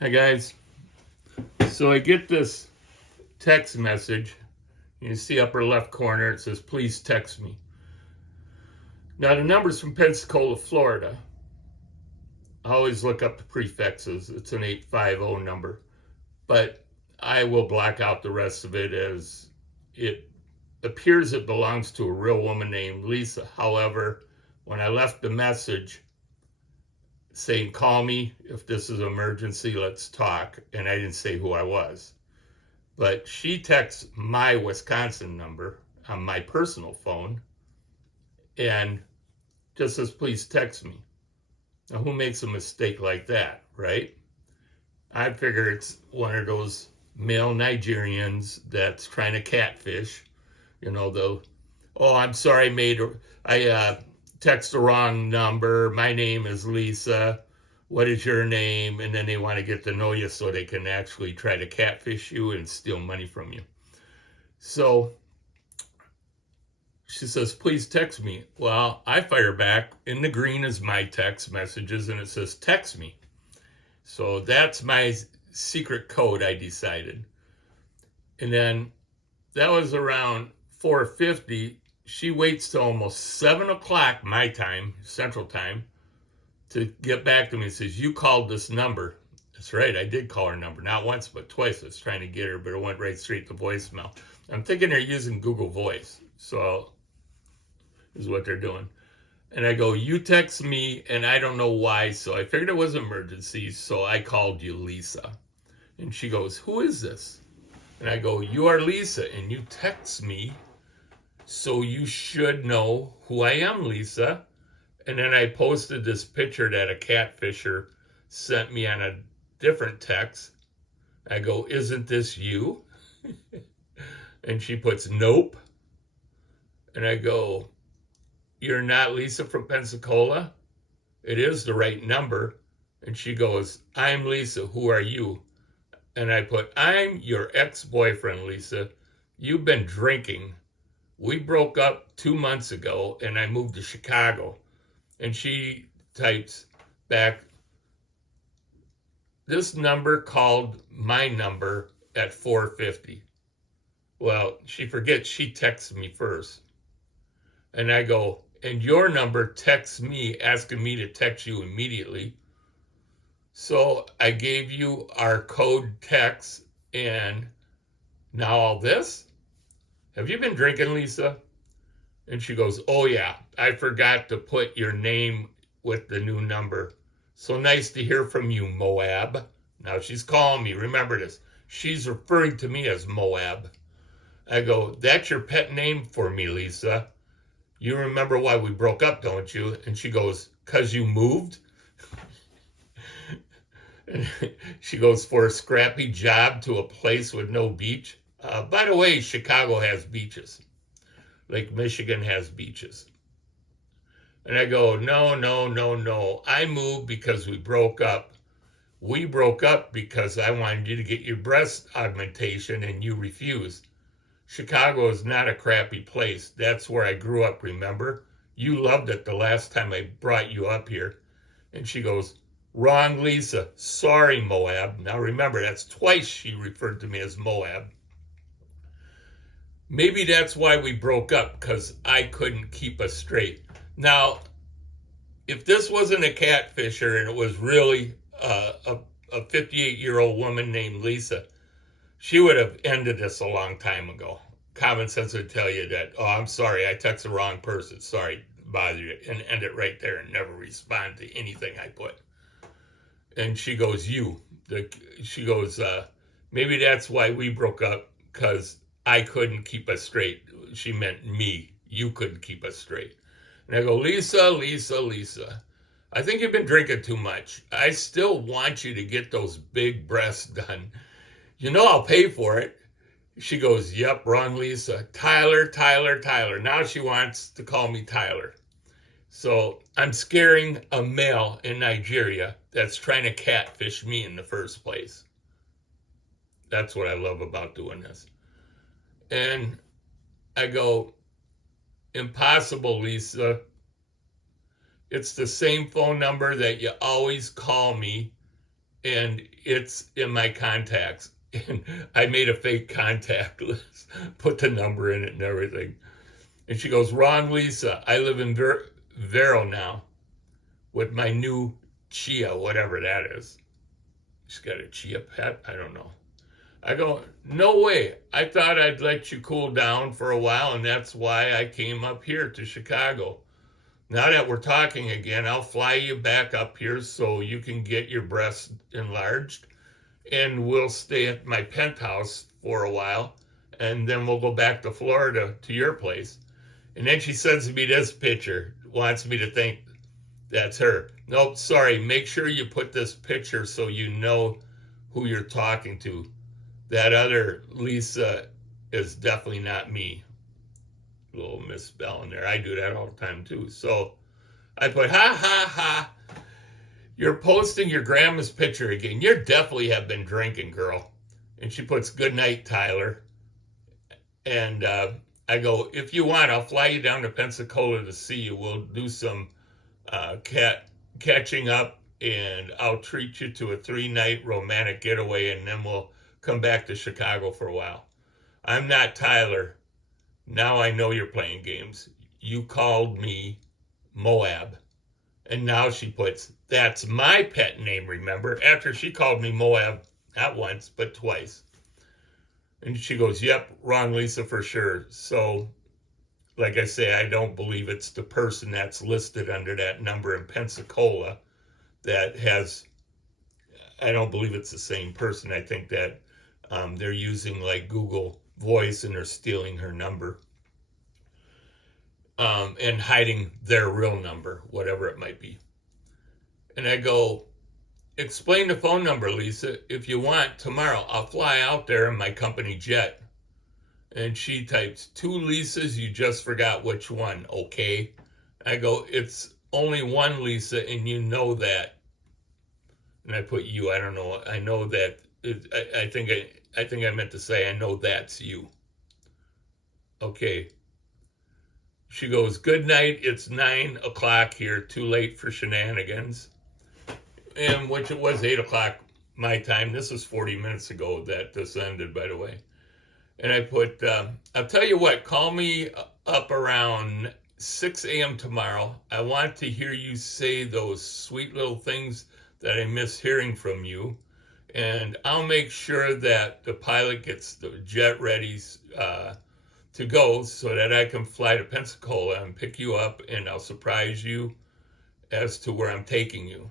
Hi guys. So I get this text message. You see upper left corner, it says, please text me. Now the number's from Pensacola, Florida. I always look up the prefixes. It's an 850 number. But I will black out the rest of it as it appears it belongs to a real woman named Lisa. However, when I left the message saying, call me if this is an emergency, let's talk, and I didn't say who I was. But she texts my Wisconsin number on my personal phone and just says, please text me. Now, who makes a mistake like that, right? I figure it's one of those male Nigerians that's trying to catfish. I'm sorry, I text the wrong number. My name is Lisa. What is your name? And then they want to get to know you so they can actually try to catfish you and steal money from you. So she says, please text me. Well, I fire back. In the green is my text messages, and it says, text me. So that's my secret code, I decided. And then that was around 4:50. She waits till almost 7 o'clock my time, Central Time, to get back to me and says, you called this number. That's right, I did call her number. Not once, but twice. I was trying to get her, but it went right straight to voicemail. I'm thinking they're using Google Voice. So is what they're doing. And I go, you text me, and I don't know why. So I figured it was an emergency, so I called you Lisa. And she goes, who is this? And I go, you are Lisa, and you text me, so you should know who I am, Lisa. And then I posted this picture that a catfisher sent me on a different text. I go, isn't this you? And she puts, nope. And I go, you're not Lisa from Pensacola? It is the right number. And she goes, I'm Lisa. Who are you? And I put, I'm your ex-boyfriend, Lisa. You've been drinking. We broke up 2 months ago, and I moved to Chicago. And she types back, this number called my number at 4:50. Well, she forgets she texts me first. And I go, and your number texts me asking me to text you immediately. So I gave you our code text, and now all this? Have you been drinking, Lisa? And she goes, oh yeah, I forgot to put your name with the new number. So nice to hear from you, Moab. Now she's calling me, remember this. She's referring to me as Moab. I go, that's your pet name for me, Lisa. You remember why we broke up, don't you? And she goes, 'cause you moved? And she goes, for a scrappy job to a place with no beach. By the way, Chicago has beaches. Lake Michigan has beaches. And I go, no. I moved because we broke up. We broke up because I wanted you to get your breast augmentation and you refused. Chicago is not a crappy place. That's where I grew up, remember? You loved it the last time I brought you up here. And she goes, wrong, Lisa. Sorry, Moab. Now remember, that's twice she referred to me as Moab. Maybe that's why we broke up, because I couldn't keep us straight. Now, if this wasn't a catfisher and it was really a 58-year-old woman named Lisa, she would have ended this a long time ago. Common sense would tell you that, oh, I'm sorry, I texted the wrong person. Sorry, bother you, and end it right there and never respond to anything I put. And she goes, she goes, maybe that's why we broke up, because I couldn't keep us straight. She meant me. You couldn't keep us straight. And I go, Lisa, I think you've been drinking too much. I still want you to get those big breasts done. You know I'll pay for it. She goes, yep, wrong, Lisa. Tyler. Now she wants to call me Tyler. So I'm scaring a male in Nigeria that's trying to catfish me in the first place. That's what I love about doing this. And I go, impossible, Lisa. It's the same phone number that you always call me and it's in my contacts. And I made a fake contact list, put the number in it and everything. And she goes, wrong, Lisa. I live in Vero now with my new Chia, whatever that is. She's got a Chia pet? I don't know. I go, no way. I thought I'd let you cool down for a while, and that's why I came up here to Chicago. Now that we're talking again, I'll fly you back up here so you can get your breasts enlarged, and we'll stay at my penthouse for a while, and then we'll go back to Florida to your place. And then she sends me this picture, wants me to think that's her. Nope, sorry, make sure you put this picture so you know who you're talking to. That other Lisa is definitely not me. A little misspelling there. I do that all the time too. So I put, ha, ha, ha. You're posting your grandma's picture again. You definitely have been drinking, girl. And she puts, good night, Tyler. And I go, if you want, I'll fly you down to Pensacola to see you. We'll do some catching up, and I'll treat you to a 3-night romantic getaway, and then we'll come back to Chicago for a while. I'm not Tyler. Now I know you're playing games. You called me Moab. And now she puts, that's my pet name, remember? After she called me Moab, not once, but twice. And she goes, yep, wrong, Lisa, for sure. So, like I say, I don't believe it's the person that's listed under that number in Pensacola that has, I don't believe it's the same person. I think that they're using like Google Voice and they're stealing her number and hiding their real number, whatever it might be. And I go, explain the phone number, Lisa. If you want, tomorrow I'll fly out there in my company jet. And she types, 2 Lisas, you just forgot which one, okay? I go, it's only one Lisa, and you know that. And I put you, I don't know, I know that. I think I meant to say, I know that's you. Okay. She goes, good night, it's 9 o'clock here, too late for shenanigans. And which it was 8 o'clock my time. This was 40 minutes ago that this ended, by the way. And I put, I'll tell you what, call me up around 6 a.m. tomorrow. I want to hear you say those sweet little things that I miss hearing from you. And I'll make sure that the pilot gets the jet ready to go so that I can fly to Pensacola and pick you up, and I'll surprise you as to where I'm taking you.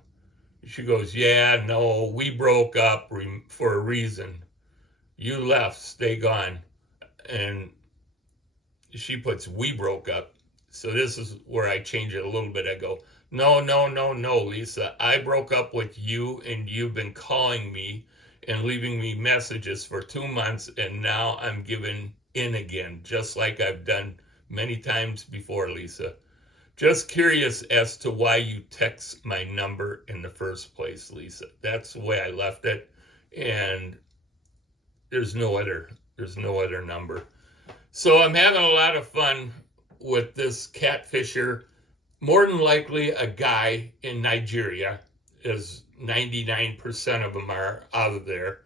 She goes, yeah, no, we broke up for a reason. You left, stay gone. And she puts, we broke up. So this is where I change it a little bit. I go, no, Lisa. I broke up with you, and you've been calling me and leaving me messages for 2 months, and now I'm giving in again, just like I've done many times before, Lisa. Just curious as to why you text my number in the first place, Lisa. That's the way I left it, and there's no other number. So I'm having a lot of fun with this catfisher. More than likely a guy in Nigeria, as 99% of them are out of there.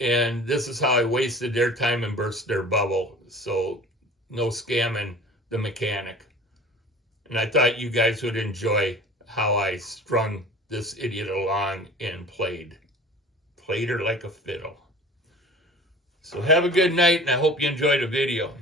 And this is how I wasted their time and burst their bubble. So no scamming the mechanic. And I thought you guys would enjoy how I strung this idiot along and played her like a fiddle. So have a good night, and I hope you enjoyed the video.